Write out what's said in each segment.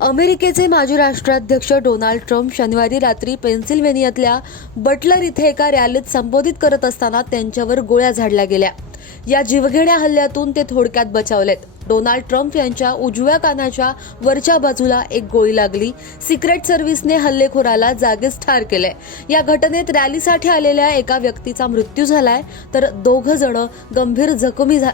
अमेरिकेचे माजी राष्ट्राध्यक्ष डोनाल्ड ट्रम्प शनिवारी रात्री पेन्सिल्व्हेनियातल्या बटलर इथे एका रॅलीत संबोधित करत असताना त्यांच्यावर गोळ्या झाडल्या गेल्या. या जीवघेण्या हल्ल्यातून ते थोडक्यात बचावलेत. डोनाल्ड ट्रम्प यांच्या उजव्या कानाच्या वरच्या बाजूला एक गोळी लागली. सिक्रेट सर्व्हिसने हल्लेखोराला जागीच ठार केलंय. या घटनेत रॅलीसाठी आलेल्या एका व्यक्तीचा मृत्यू झालाय. तर दोघ जण गंभीर जखमी झा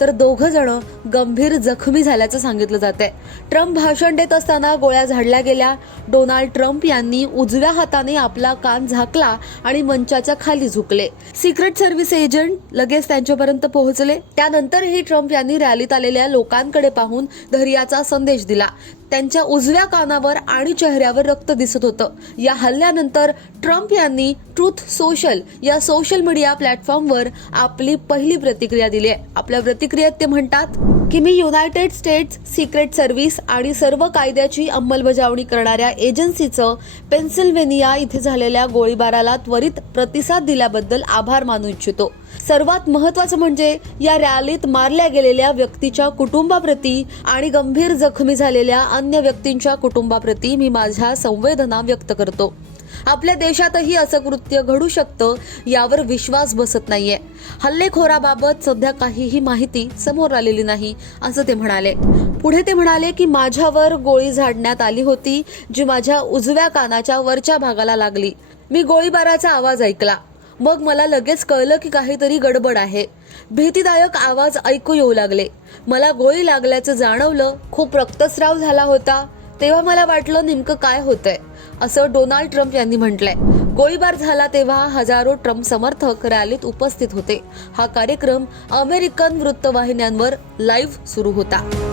तर दोघं जण गंभीर जखमी झाल्याचं सांगितलं जात आहे ट्रम्प भाषण देत असताना गोळ्या झाडल्या गेल्या. डोनाल्ड ट्रम्प यांनी उजव्या हाताने आपला कान झाकला आणि मंचाच्या खाली झुकले. सिक्रेट सर्व्हिस एजंट लगेच त्यांच्यापर्यंत पोहोचले. त्यानंतरही ट्रम्प यांनी रॅलीत आलेल्या लोकांकडे पाहून धैर्याचा संदेश दिला. त्यांच्या उजव्या कानावर आणि चेहऱ्यावर रक्त दिसत होतं. या हल्ल्यानंतर ट्रम्प यांनी ट्रूथ सोशल या सोशल मीडिया प्लॅटफॉर्मवर आपली पहिली प्रतिक्रिया दिली आहे. आपल्या प्रतिक्रियेत ते म्हणतात की मी युनायटेड स्टेट्स सिक्रेट सर्व्हिस आणि सर्व कायद्याची अंमलबजावणी करणाऱ्या एजन्सीचं पेन्सिल्व्हेनिया इथे झालेल्या गोळीबाराला त्वरित प्रतिसाद दिल्याबद्दल आभार मानू इच्छितो. सर्वात महत्वाचं म्हणजे या रॅलीत मारल्या गेलेल्या व्यक्तीच्या कुटुंबाप्रती आणि गंभीर जखमी झालेल्या अन्य व्यक्तींच्या कुटुंबाप्रती मी माझ्या संवेदना व्यक्त करतो. आपल्या देशातही असं कृत्य घडू शकतं यावर विश्वास बसत नाहीये. हल्लेखोराबाबत सध्या काहीही माहिती समोर आलेली नाही असं ते म्हणाले. पुढे ते म्हणाले की माझ्यावर गोळी झाडण्यात आली होती जी माझ्या उजव्या कानाच्या वरच्या भागाला लागली. मी गोळीबाराचा आवाज ऐकला. मग मला लगेच कळलं की काहीतरी गडबड आहे. भीतीदायक आवाज ऐकू येऊ लागले. मला गोळी लागल्याचं जाणवलं खूप रक्तस्राव झाला होता. तेव्हा मला वाटलं नेमकं काय होतंय? असं डोनाल्ड ट्रम्प यांनी म्हटलंय. गोळीबार झाला तेव्हा हजारो ट्रम्प समर्थक रॅलीत उपस्थित होते. हा कार्यक्रम अमेरिकन वृत्तवाहिन्यांवर लाईव्ह सुरू होता.